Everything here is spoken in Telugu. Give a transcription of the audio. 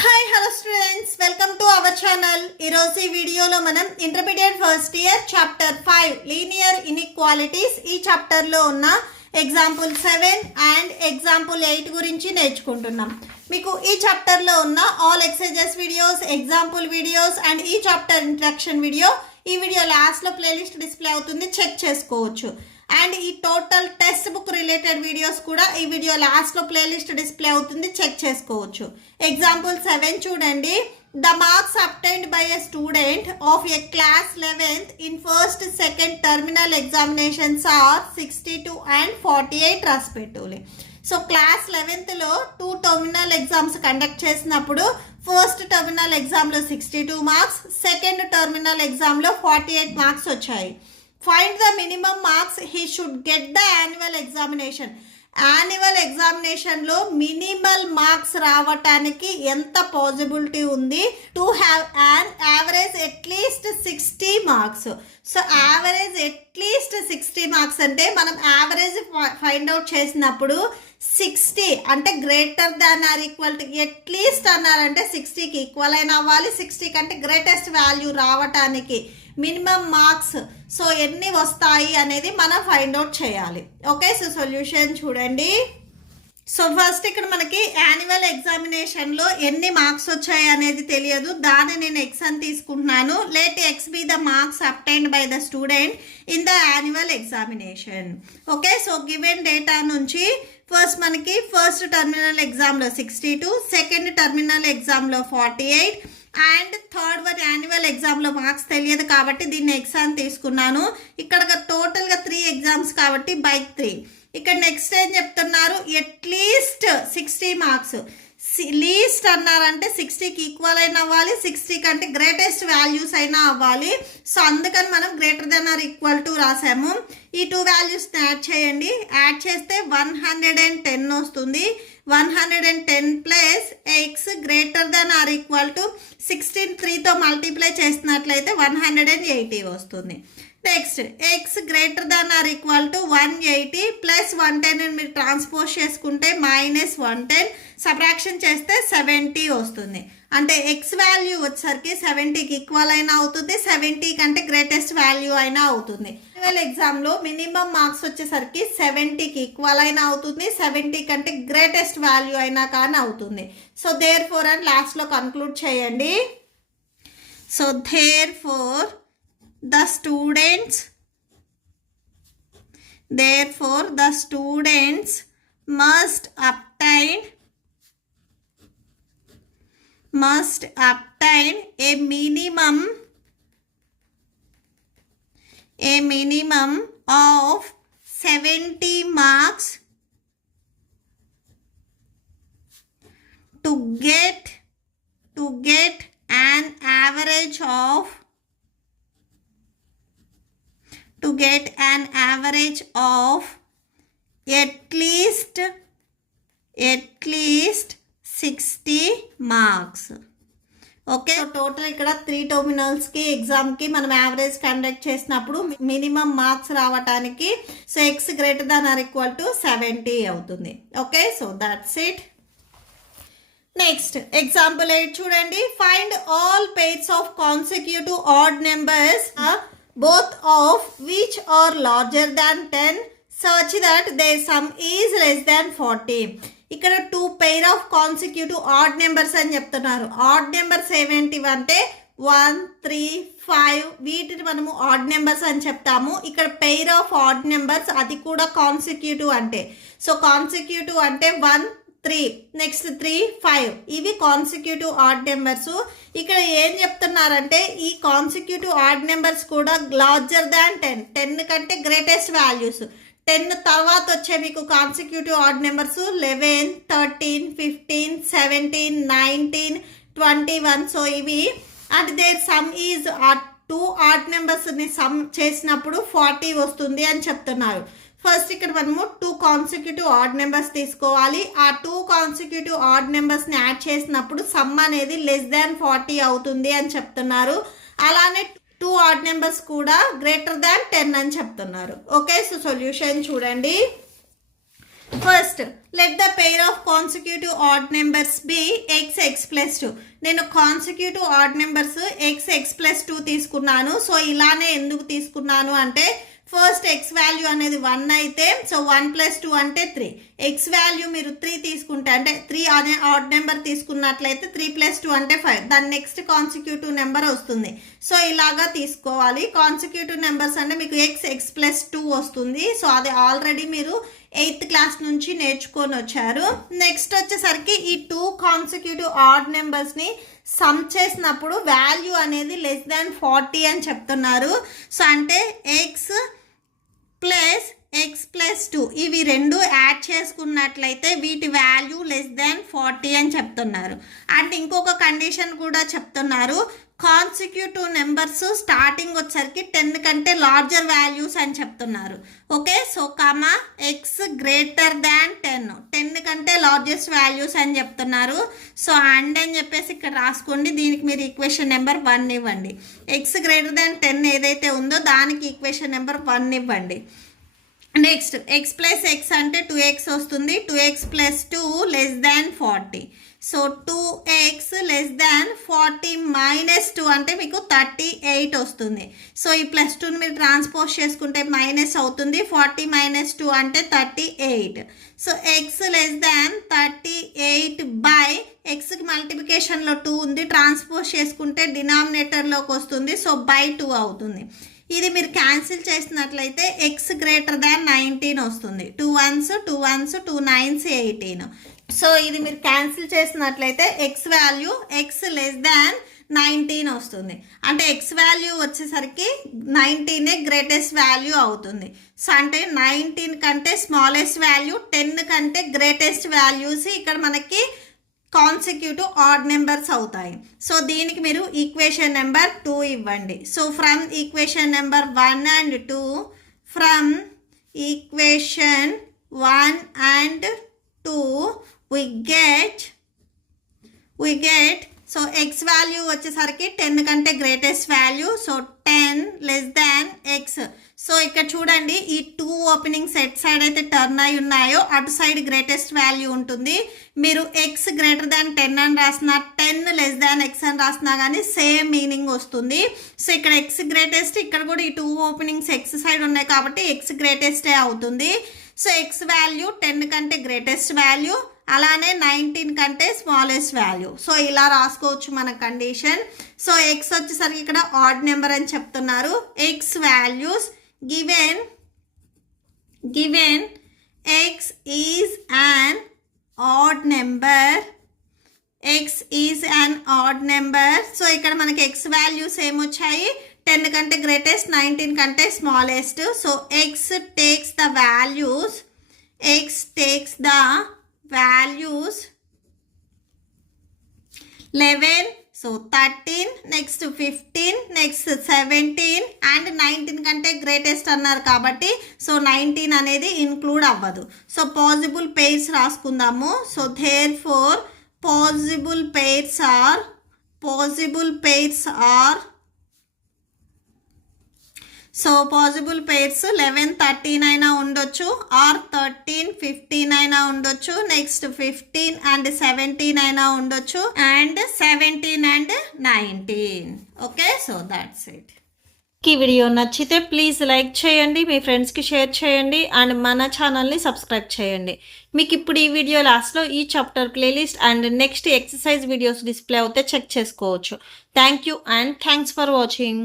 Hi hello students, welcome to our channel. ఈరోజు ఈ వీడియోలో మనం intermediate first year chapter 5 linear inequalities ఈ చాప్టర్లో ఉన్న ఎగ్జాంపుల్ 7 అండ్ ఎగ్జాంపుల్ 8 గురించి నేర్చుకుంటున్నాం. మీకు ఈ చాప్టర్లో ఉన్న all exercises videos, example videos and ఈ చాప్టర్ ఇంట్రడక్షన్ వీడియో ఈ వీడియో లాస్ట్లో ప్లేలిస్ట్ డిస్ప్లే అవుతుంది, చెక్ చేసుకోవచ్చు. అండ్ ఈ total text book related videos కూడా ఈ వీడియో లాస్ట్లో ప్లేలిస్ట్ డిస్ప్లే అవుతుంది, చెక్ చేసుకోవచ్చు. ఎగ్జాంపుల్ 7 చూడండి. The marks obtained by a student of a class 11th in first second terminal examinations are 62 and 48 respectively. So class 11thలో 2 టర్మినల్ ఎగ్జామ్స్ కండక్ట్ చేసినప్పుడు ఫస్ట్ టర్మినల్ ఎగ్జామ్లో 62 మార్క్స్, సెకండ్ టర్మినల్ ఎగ్జామ్లో 48 మార్క్స్ వచ్చాయి. Find the minimum marks he should get the annual examination. Annual ఎగ్జామినేషన్లో మినిమల్ మార్క్స్ రావటానికి ఎంత పాసిబిలిటీ ఉంది? To have an average at least 60 marks. So average at least 60 marks అంటే మనం యావరేజ్ ఫైండ్ అవుట్ చేసినప్పుడు 60 అంటే greater than or equal to, at least అన్నారంటే 60కి ఈక్వల్ అయిన అవ్వాలి. 60 కంటే గ్రేటెస్ట్ వాల్యూ రావటానికి మినిమం మార్క్స్ సో ఎన్ని వస్తాయి అనేది మనం ఫైండ్ అవుట్ చేయాలి. ఓకే, సో సొల్యూషన్ చూడండి. సో ఫస్ట్ ఇక్కడ మనకి యాన్యువల్ ఎగ్జామినేషన్లో ఎన్ని మార్క్స్ వచ్చాయి అనేది తెలియదు, దాన్ని నేను ఎక్స్ అని తీసుకుంటున్నాను. Let X be the marks obtained by the student in the annual examination. Okay, so given data నుంచి ఫస్ట్ మనకి ఫస్ట్ టర్మినల్ ఎగ్జామ్లో 62, సెకండ్ టర్మినల్ ఎగ్జామ్లో 48 అండ్ థర్డ్ వన్ యాన్యువల్ ఎగ్జామ్లో మార్క్స్ తెలియదు కాబట్టి దీన్ని ఎగ్జామ్ తీసుకున్నాను. ఇక్కడ టోటల్గా 3 ఎగ్జామ్స్ కాబట్టి బై 3. ఇక్కడ నెక్స్ట్ ఏం చెప్తున్నారు? At least 60 marks. లీస్ట్ అన్నారంటే 60కి ఈక్వల్ అయినా అవ్వాలి, 60 కంటే గ్రేటెస్ట్ వాల్యూస్ అయినా అవ్వాలి. సో అందుకని మనం greater than or equal to రాసాము. ఈ 2 వాల్యూస్ని యాడ్ చేయండి. యాడ్ చేస్తే 110 వస్తుంది. 110 plus x greater than or equal to 16 3తో మల్టిప్లై చేసినట్లయితే 180 వస్తుంది. Next x greater than or equal to 180 plus 110 మీరు ట్రాన్స్పోజ్ చేసుకుంటే -110, సబ్ట్రాక్షన్ చేస్తే 70 వస్తుంది. అంటే ఎక్స్ వాల్యూ వచ్చేసరికి 70కి ఈక్వల్ అయినా అవుతుంది, 70 కంటే గ్రేటెస్ట్ వాల్యూ అయినా అవుతుంది. యాన్యువల్ ఎగ్జామ్లో మినిమం మార్క్స్ వచ్చేసరికి 70కి ఈక్వల్ అయినా అవుతుంది, 70 కంటే గ్రేటెస్ట్ వాల్యూ అయినా కానీ అవుతుంది. సో దేర్ ఫోర్ అని లాస్ట్లో కన్క్లూడ్ చేయండి. So therefore the students must obtain a minimum of 70 marks to get an average of at least 60 marks. Okay, total ఇక్కడ 3 టర్మినల్స్కి ఎగ్జామ్కి మనం యావరేజ్ కండక్ట్ చేసినప్పుడు మినిమం మార్క్స్ రావటానికి so X greater than or equal to 70 అవుతుంది. Okay, so that's it. Next example 8 చూడండి. Find all pairs of consecutive odd numbers both of which are larger than 10 such that their sum is less than 40. ఇక్కడ 2 pair of consecutive odd numbers అని చెప్తున్నారు. ఆడ్ నెంబర్స్ ఏమేంటి అంటే 1 3 5 వీటిని మనము ఆడ్ నెంబర్స్ అని చెప్తాము. ఇక్కడ పెయిర్ ఆఫ్ ఆడ్ నెంబర్స్ అది కూడా కాన్సిక్యూటివ్ అంటే. సో కాన్సిక్యూటివ్ అంటే 1 3 నెక్స్ట్ 3 5 ఇవి కాన్సిక్యూటివ్ ఆడ్ నెంబర్స్. ఇక్కడ ఏం చెప్తున్నారంటే ఈ కాన్సిక్యూటివ్ ఆడ్ నెంబర్స్ కూడా లార్జర్ దాన్ 10 కంటే గ్రేటెస్ట్ వాల్యూస్. 10 తర్వాత వచ్చే మీకు కాన్సిక్యూటివ్ ఆడ్ నెంబర్స్ 11 13 15 17 19 21. సో ఇవి and their sum is 2 odd నెంబర్స్ని సమ్ చేసినప్పుడు 40 వస్తుంది అని చెప్తున్నారు. ఫస్ట్ ఇక్కడ మనము 2 కాన్సిక్యూటివ్ ఆడ్ నెంబర్స్ తీసుకోవాలి. ఆ 2 కాన్సిక్యూటివ్ ఆడ్ నెంబర్స్ని యాడ్ చేసినప్పుడు సమ్ అనేది లెస్ దాన్ 40 అవుతుంది అని చెప్తున్నారు. అలానే 2 ఆడ్ నెంబర్స్ కూడా గ్రేటర్ దాన్ 10 అని చెప్తున్నారు. ఓకే, సో సొల్యూషన్ చూడండి. First let the pair of consecutive odd numbers be x(x+2). నేను కాన్సిక్యూటివ్ ఆడ్ నెంబర్స్ x(x+2) తీసుకున్నాను. సో ఇలానే ఎందుకు తీసుకున్నాను అంటే ఫస్ట్ ఎక్స్ వాల్యూ అనేది 1 అయితే సో 1 + 2 అంటే 3. ఎక్స్ వాల్యూ మీరు 3 తీసుకుంటే అంటే 3 అనే ఆడ్ నెంబర్ తీసుకున్నట్లయితే 3 + 2 అంటే 5. దాని నెక్స్ట్ కాన్సిక్యూటివ్ నెంబర్ వస్తుంది. సో ఇలాగా తీసుకోవాలి. కాన్సిక్యూటివ్ నెంబర్స్ అంటే మీకు x(x+2) వస్తుంది. సో అది ఆల్రెడీ మీరు 8th క్లాస్ నుంచి నేర్చుకొని వచ్చారు. నెక్స్ట్ వచ్చేసరికి ఈ 2 కాన్సిక్యూటివ్ ఆడ్ నెంబర్స్ని సమ్ చేసినప్పుడు వాల్యూ అనేది <40 అని చెప్తున్నారు. సో అంటే x+x+2 ఇవి రెండు యాడ్ చేసుకున్నట్లయితే వీటి వాల్యూ 40 అని చెప్తున్నారు. అండ్ ఇంకొక కండిషన్ కూడా చెప్తున్నారు. కాన్సిక్యూటివ్ నెంబర్స్ స్టార్టింగ్ వచ్చేసరికి 10 కంటే లార్జర్ వాల్యూస్ అని చెప్తున్నారు. ఓకే, సో కామా x 10 10 కంటే లార్జెస్ట్ వాల్యూస్ అని చెప్తున్నారు. సో అండ్ అని చెప్పేసి ఇక్కడ రాసుకోండి. దీనికి మీరు ఈక్వేషన్ నెంబర్ 1 ఇవ్వండి. x>10 ఏదైతే ఉందో దానికి ఈక్వేషన్ నెంబర్ 1 ఇవ్వండి. నెక్స్ట్ x+x అంటే 2x వస్తుంది. 2x+2 <40. సో 2x <40 - 2 అంటే మీకు 38 వస్తుంది. సో ఈ +2ని మీరు ట్రాన్స్పోజ్ చేసుకుంటే మైనస్ అవుతుంది. 40 - 2 అంటే 38. సో x 38 బై ఎక్స్కి మల్టిప్లికేషన్లో 2 ఉంది, ట్రాన్స్పోజ్ చేసుకుంటే డినామినేటర్లోకి వస్తుంది. సో /2 అవుతుంది. ఇది మీరు క్యాన్సిల్ చేసినట్లయితే x 19 వస్తుంది. 2 1s 2 1s 2 9s 18. సో ఇది మీరు క్యాన్సిల్ చేసినట్లయితే ఎక్స్ వాల్యూ x<19 వస్తుంది. అంటే ఎక్స్ వాల్యూ వచ్చేసరికి 19 గ్రేటెస్ట్ వాల్యూ అవుతుంది. సో అంటే 19 కంటే స్మాలెస్ట్ వాల్యూ, 10 కంటే గ్రేటెస్ట్ వాల్యూస్ ఇక్కడ మనకి కాన్సిక్యూటివ్ ఆడ్ నెంబర్స్ అవుతాయి. సో దీనికి మీరు ఈక్వేషన్ నెంబర్ 2 ఇవ్వండి. So from equation number 1 and 2, from equation 1 and 2 we get so X value వచ్చేసరికి 10 కంటే greatest value. So 10 x. So ఇక్కడ చూడండి, ఈ 2 ఓపెనింగ్స్ ఎట్ సైడ్ అయితే టర్న్ అయి ఉన్నాయో అటు సైడ్ గ్రేటెస్ట్ వాల్యూ ఉంటుంది. మీరు x 10 అని రాసిన 10 x అని రాసినా కానీ సేమ్ మీనింగ్ వస్తుంది. సో ఇక్కడ x గ్రేటెస్ట్, ఇక్కడ కూడా ఈ 2 ఓపెనింగ్స్ x సైడ్ ఉన్నాయి కాబట్టి x గ్రేటెస్టే అవుతుంది. సో x వాల్యూ 10 కంటే గ్రేటెస్ట్ వాల్యూ, అలానే 19 కంటే స్మాలెస్ట్ వాల్యూ. సో ఇలా రాసుకోవచ్చు మన కండిషన్. సో x వచ్చేసరికి ఇక్కడ ఆడ్ నెంబర్ అని చెప్తున్నారు. x values given x is an odd number, x is an odd number. So ఇక్కడ మనకి x వాల్యూస్ ఏమొచ్చాయి, 10 కంటే గ్రేటెస్ట్, 19 కంటే smallest. So x takes the values 11, so 13, next 15, next 17 and 19 కంటే గ్రేటెస్ట్ అన్నారు కాబట్టి సో 19 అనేది ఇన్క్లూడ్ అవ్వదు. సో పాసిబుల్ పెయిర్స్ రాసుకుందాము. So therefore possible pairs are 11, 13 అయినా ఉండొచ్చు, ఆర్ 13, 15 అయినా ఉండొచ్చు, నెక్స్ట్ 15 and 17 అయినా ఉండొచ్చు, and 17 and 19. Okay, so that's it. ఈ వీడియో నచ్చితే ప్లీజ్ లైక్ చేయండి, మీ ఫ్రెండ్స్కి షేర్ చేయండి, అండ్ మన ఛానల్ని సబ్స్క్రైబ్ చేయండి. మీకు ఇప్పుడు ఈ వీడియో లాస్ట్లో ఈ chapter playlist and next exercise videos display అవుతే చెక్ చేసుకోవచ్చు. Thank you and thanks for watching.